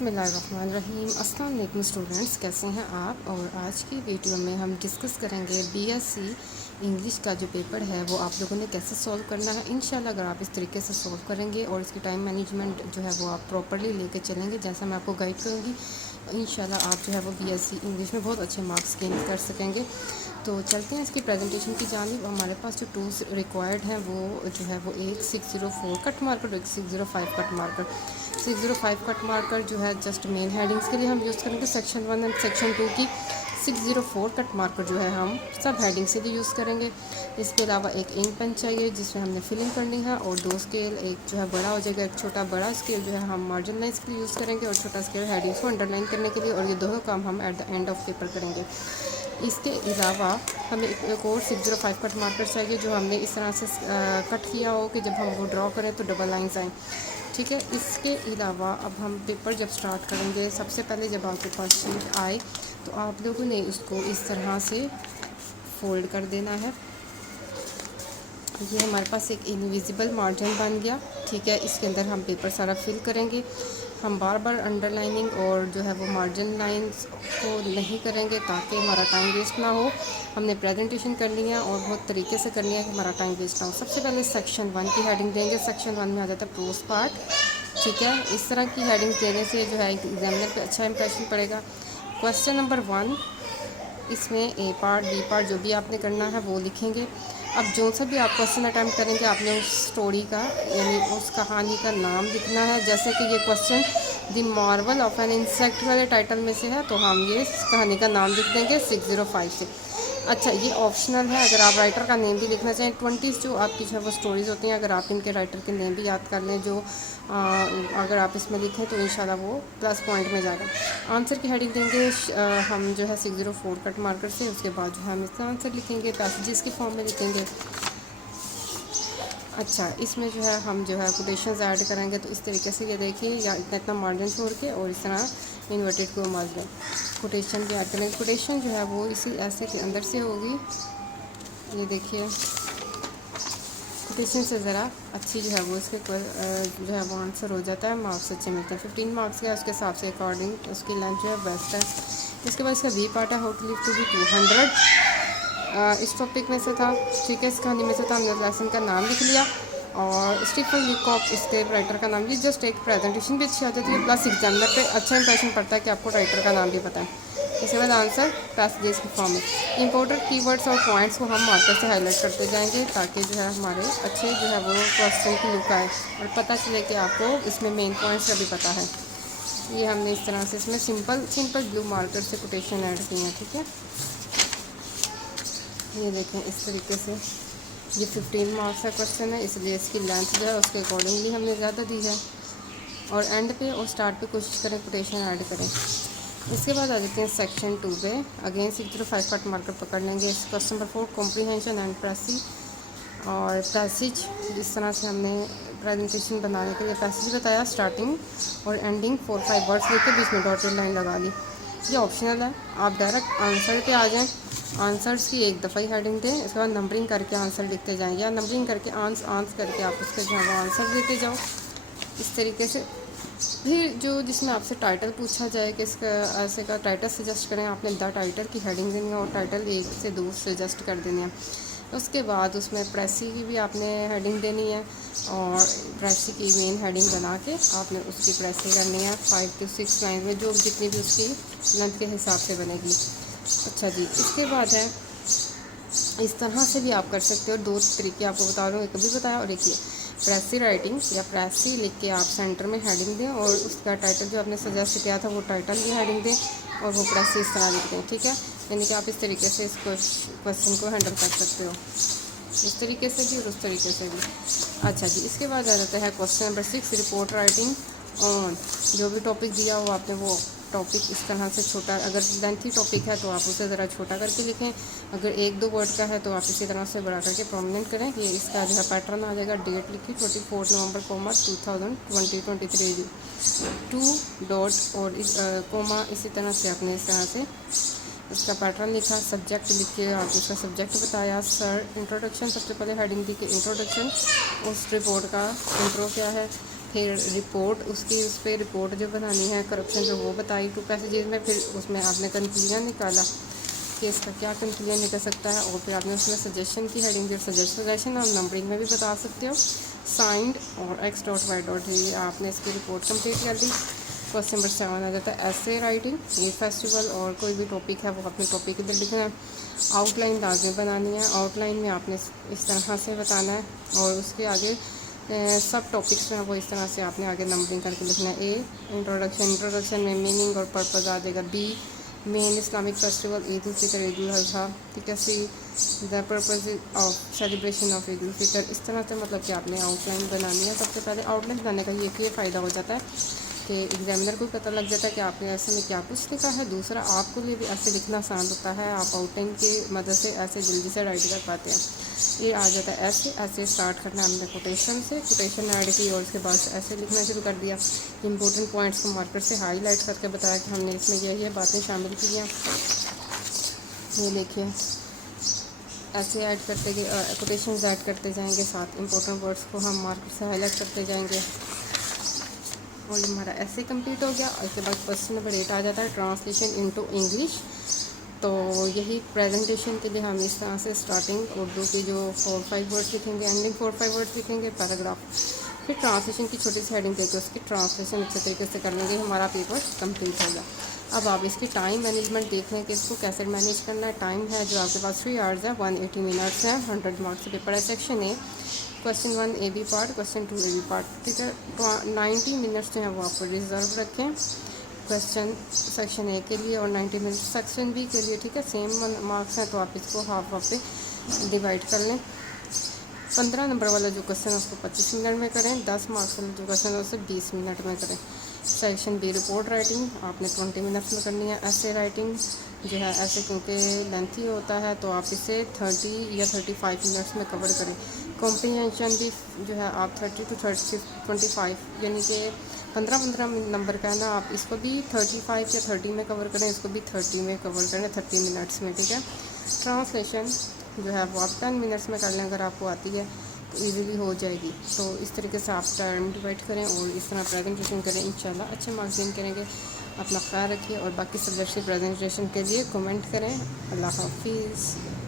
बिस्मिल्लाहिर्रहमानिर्रहीम। अस्सलाम वालेकुम स्टूडेंट्स, कैसे हैं आप। और आज की वीडियो में हम डिस्कस करेंगे बीएससी इंग्लिश का जो पेपर है वो आप लोगों ने कैसे सॉल्व करना है। इंशाल्लाह अगर आप इस तरीके से सॉल्व करेंगे और इसकी टाइम मैनेजमेंट जो है वो आप प्रॉपर्ली लेके चलेंगे जैसा मैं आपको गाइड करूँगी, इंशाल्लाह आप जो है वो बीएससी इंग्लिश में बहुत अच्छे मार्क्स गेन कर सकेंगे। तो चलते हैं इसकी प्रेजेंटेशन की जानिब। हमारे पास जो टूल्स रिक्वायर्ड हैं वो जो है वो एक 604 कट मार्कर, एक 605 कट मार्कर। 605 कट मार्कर जो है जस्ट मेन हेडिंग्स के लिए हम यूज़ करेंगे सेक्शन 1 एंड सेक्शन 2 की। 604 कट मार्कर जो है हम सब हेडिंग से भी यूज़ करेंगे। इसके अलावा एक इंक पेन चाहिए जिसमें हमने फिलिंग करनी है, और 2 स्केल, एक जो है बड़ा हो जाएगा, एक छोटा बड़ा स्केल जो है हम मार्जिन लाइन्स के लिए यूज़ करेंगे, और छोटा स्केल हेडिंग्स को अंडरलाइन करने के लिए। और ये दोनों काम हम at the end of paper करेंगे। इसके अलावा हमें एक और 605 कट मार्कर चाहिए जो हमने इस तरह से कट किया हो कि जब हम वो ड्रॉ करें तो डबल लाइंस आएँ, ठीक है। इसके अलावा अब हम पेपर जब स्टार्ट करेंगे, सबसे पहले जब आपके पास शीट आए तो आप लोगों ने उसको इस तरह से फोल्ड कर देना है। ये हमारे पास एक इनविजिबल मार्जिन बन गया, ठीक है। इसके अंदर हम पेपर सारा फिल करेंगे। हम बार बार अंडरलाइनिंग और जो है वो मार्जिन लाइंस को नहीं करेंगे ताकि हमारा टाइम वेस्ट ना हो। हमने प्रेजेंटेशन करनी है और बहुत तरीके से करनी है कि हमारा टाइम वेस्ट ना हो। सबसे पहले सेक्शन 1 की हेडिंग देंगे। सेक्शन 1 में आ जाता है प्रोस पार्ट, ठीक है। इस तरह की हेडिंग्स देने से जो है एग्जामिनर पे अच्छा इंप्रेशन पड़ेगा। क्वेश्चन नंबर 1, इसमें ए पार्ट बी पार्ट जो भी आपने करना है वो लिखेंगे। अब जो सा भी आप क्वेश्चन अटैम्प्ट करेंगे आपने उस स्टोरी का यानी उस कहानी का नाम लिखना है। जैसे कि ये question the Marvel of an insect वाले टाइटल में से है तो हम ये कहानी का नाम लिख देंगे 605 से। अच्छा, ये ऑप्शनल है, अगर आप राइटर का नेम भी लिखना चाहें। 20 जो आपकी जो है वो स्टोरीज़ होती हैं, अगर आप इनके राइटर के नेम भी याद कर लें जो अगर आप इसमें लिखें तो इंशाल्लाह वो प्लस पॉइंट में जाएगा। आंसर की हेडिंग देंगे हम जो है 604 कट मार्कर से। उसके बाद जो है हम इसका आंसर लिखेंगे, पैसेजेस के फॉर्म में लिखेंगे। अच्छा, इसमें जो है हम जो है कोटेशंस ऐड करेंगे तो इस तरीके से ये देखिए, या इतना इतना मार्जिन छोड़ के और इस तरह इन्वर्टेड को मार्जिन कोटेशन भी ऐड करेंगे। कोटेशन जो है वो इसी ऐसे के अंदर से होगी, ये देखिए। कोटेशन से ज़रा अच्छी जो है वो इसके जो है वो आंसर हो जाता है, मार्क्स अच्छे मिलते हैं। 15 मार्क्स का उसके हिसाब से अकॉर्डिंग उसकी लेंथ जो है बेस्ट है। इसके बाद इसका बी पार्ट है, how to live to be 200। इस टॉपिक में से था, ठीक है, इस कहानी में से था। हमने लेसन का नाम लिख लिया और स्टीफन लीकॉक इसके राइटर का नाम। ये जस्ट एक प्रेजेंटेशन भी अच्छी आ जाती है, प्लस एग्जामिनर पे अच्छा इंप्रेशन पड़ता है कि आपको राइटर का नाम भी पता है। इसके बाद आंसर पैसेजेस की फॉर्म में इंपॉर्टेंट कीवर्ड्स और पॉइंट्स को हम मार्कर से हाईलाइट करते जाएंगे ताकि जो है हमारे अच्छे जो है वो क्वेश्चन की लुक आए और पता चले कि आपको इसमें मेन पॉइंट्स का भी पता है। ये हमने इस तरह से इसमें सिंपल ब्लू मार्कर से कोटेशन ऐड की हैं, ठीक है। ये देखें इस तरीके से, ये 15 मार्क्स का क्वेश्चन है इसलिए इसकी लेंथ जो है उसके अकॉर्डिंगली हमने ज़्यादा दी है। और एंड पे और स्टार्ट पे कोशिश करें कोटेशन ऐड करें। इसके बाद आ जाते हैं सेक्शन 2 पे। अगेन 605 कट मार्कर पकड़ लेंगे। Question number 4, comprehension and passage. इस तरह से हमने प्रेजेंटेशन बनाने के लिए पैसेज बताया, स्टार्टिंग और एंडिंग 4-5 वर्ड्स लेके बीच में डॉटेड लाइन लगा ली। ये ऑप्शनल है, आप डायरेक्ट आंसर पे आ जाएं। आंसर्स की एक दफ़ा ही हेडिंग दें, इसके बाद नंबरिंग करके आंसर लिखते जाएं, या नंबरिंग करके आंस करके आप उसके जो है वो आंसर देते जाओ इस तरीके से। फिर जो जिसमें आपसे टाइटल पूछा जाए कि इसका ऐसे का टाइटल सजेस्ट करें, आपने द टाइटल की हेडिंग देनी है और टाइटल 1 से 2 सजेस्ट कर देने हैं। उसके बाद उसमें प्रेसी की भी आपने हेडिंग देनी है और प्रेसी की मेन हेडिंग बना के आपने उसकी प्रेसी करनी है 5 to 6 लाइन में, जो जितनी भी उसकी लेंथ के हिसाब से बनेगी। अच्छा जी, इसके बाद है इस तरह से भी आप कर सकते हो। 2 तरीके आपको बता रहा हूँ, एक भी बताया और एक ये प्रेसी राइटिंग या प्रेसी लिख के आप सेंटर में हेडिंग दें और उसका टाइटल जो आपने सजेस्ट किया था वो टाइटल की हेडिंग दें और वो प्रेसी इस तरह लिख दें, ठीक है। यानी कि आप इस तरीके से इस क्वेश्चन को हैंडल कर सकते हो, इस तरीके से भी और उस तरीके से भी। अच्छा जी, इसके बाद आ जाता है question number 6, report writing on. जो भी टॉपिक दिया हो आपने वो टॉपिक इस तरह से छोटा, अगर लेंथी टॉपिक है तो आप उसे ज़रा छोटा करके लिखें, अगर 1-2 वर्ड का है तो आप इसी तरह से बड़ा करके प्रोमिनेंट करें। ये इसका जो है पैटर्न आ जाएगा। डेट लिखी 24 नवंबर 2020-23 2 डॉट और कोमा, इसी तरह से आपने इस तरह से इसका पैटर्न लिखा। सब्जेक्ट लिख के आप इसका सब्जेक्ट बताया। सर इंट्रोडक्शन, सबसे पहले हेडिंग दी कि इंट्रोडक्शन, उस रिपोर्ट का इंट्रो क्या है। फिर रिपोर्ट उसकी उस पर रिपोर्ट जो बनानी है करप्शन जो वो बताई 2 पैसेजेस में। फिर उसमें आपने कंक्लूजन निकाला कि इसका क्या कंक्लूजन निकल सकता है, और फिर आपने उसमें सजेशन की हेडिंग दी। सजेशन आप नंबरिंग में भी बता सकते हो, साइंड और एक्स डॉट वाई डॉट, ये आपने इसकी रिपोर्ट कंप्लीट कर दी। क्वेश्चन नंबर 7 आ जाता है ऐसे राइटिंग। ये फेस्टिवल और कोई भी टॉपिक है वो अपने टॉपिक के लिए लिखना है। आउटलाइन लाजमी बनानी है, आउटलाइन में आपने इस तरह से बताना है, और उसके आगे सब टॉपिक्स में वो इस तरह से आपने आगे नंबरिंग करके लिखना है। ए इंट्रोडक्शन में मीनिंग और पर्पज़ आ जाएगा। B main Islamic festival Eid ul Fitr Eid ul Azha, ठीक है। C the purpose of celebration of Eid ul Fitr. इस तरह से मतलब कि आपने आउटलाइन बनानी है। सबसे पहले आउटलाइन बनाने का ये फ़ायदा हो जाता है कि एग्जामिनर को पता लग जाता है कि आपने ऐसे में क्या कुछ लिखा है। दूसरा, आपको लिए भी ऐसे लिखना आसान होता है, आप आउटलाइन की मदद से ऐसे जल्दी से राइट कर पाते हैं। ये आ जाता है ऐसे स्टार्ट करना हमने कोटेशन से, कोटेशन ऐड की और उसके बाद ऐसे लिखना शुरू कर दिया। इंपॉर्टेंट पॉइंट्स को मार्कर से हाईलाइट करके बताया कि हमने इसमें ये बातें शामिल की हैं। ये देखिए ऐसे ऐड करते कोटेशन ऐड करते जाएंगे, साथ इंपॉर्टेंट वर्ड्स को हम मार्कर से हाईलाइट करते जाएंगे। और हमारा ऐसे कंप्लीट हो गया। उसके बाद क्वेश्चन नंबर 8 आ जाता है ट्रांसलेशन इनटू इंग्लिश। तो यही प्रेजेंटेशन के लिए हम इस तरह से स्टार्टिंग उर्दू के जो 4-5 वर्ड्स लिखेंगे, एंडिंग 4-5 वर्ड्स लिखेंगे, पैराग्राफ, फिर ट्रांसलेशन की छोटी सी हेडिंग देकर उसकी ट्रांसलेशन अच्छे तरीके से कर लेंगे, हमारा पेपर कंप्लीट होगा। अब आप इसकी टाइम मैनेजमेंट देख लें कि इसको कैसे मैनेज करना है। टाइम है जो आपके पास 3 आवर्स है, 180 मिनट्स है, 100 मार्क्स का पेपर है। Section A question 1 A B part, question 2 A B part, ठीक है। 90 मिनट्स जो है वो आप रिजर्व रखें क्वेश्चन सेक्शन ए के लिए, और 90 मिनट सेक्शन बी के लिए, ठीक है। सेम मार्क्स हैं तो आप इसको हाफ हाफ पे डिवाइड कर लें। 15 नंबर वाला जो क्वेश्चन है उसको 25 मिनट में करें, 10 मार्क्स वाला जो क्वेश्चन है उसे 20 मिनट में करें। सेक्शन बी रिपोर्ट राइटिंग आपने 20 मिनट्स में करनी है। ऐसे राइटिंग जो है ऐसे क्योंकि लेंथी होता है तो आप इसे 30 या 35 मिनट्स में कवर करें। कॉम्प्रीहेंशन भी जो है आप 30 to 25 यानी कि 15-15 नंबर का है ना, आप इसको भी 35 या 30 में कवर करें, इसको भी 30 में कवर करें, 30 मिनट्स में, ठीक है। ट्रांसलेशन जो है वो आप 10 मिनट्स में कर लें, अगर आपको आती है तो ईज़िली हो जाएगी। तो इस तरीके से आप टाइम डिवाइड करें और इस तरह प्रेजेंटेशन करें, इंशाल्लाह अच्छे मार्क्स गेन करेंगे। अपना ख्याल रखिए और बाकी सब्जेक्ट्स की प्रेजेंटेशन के लिए कमेंट करें। अल्लाह हाफिज़।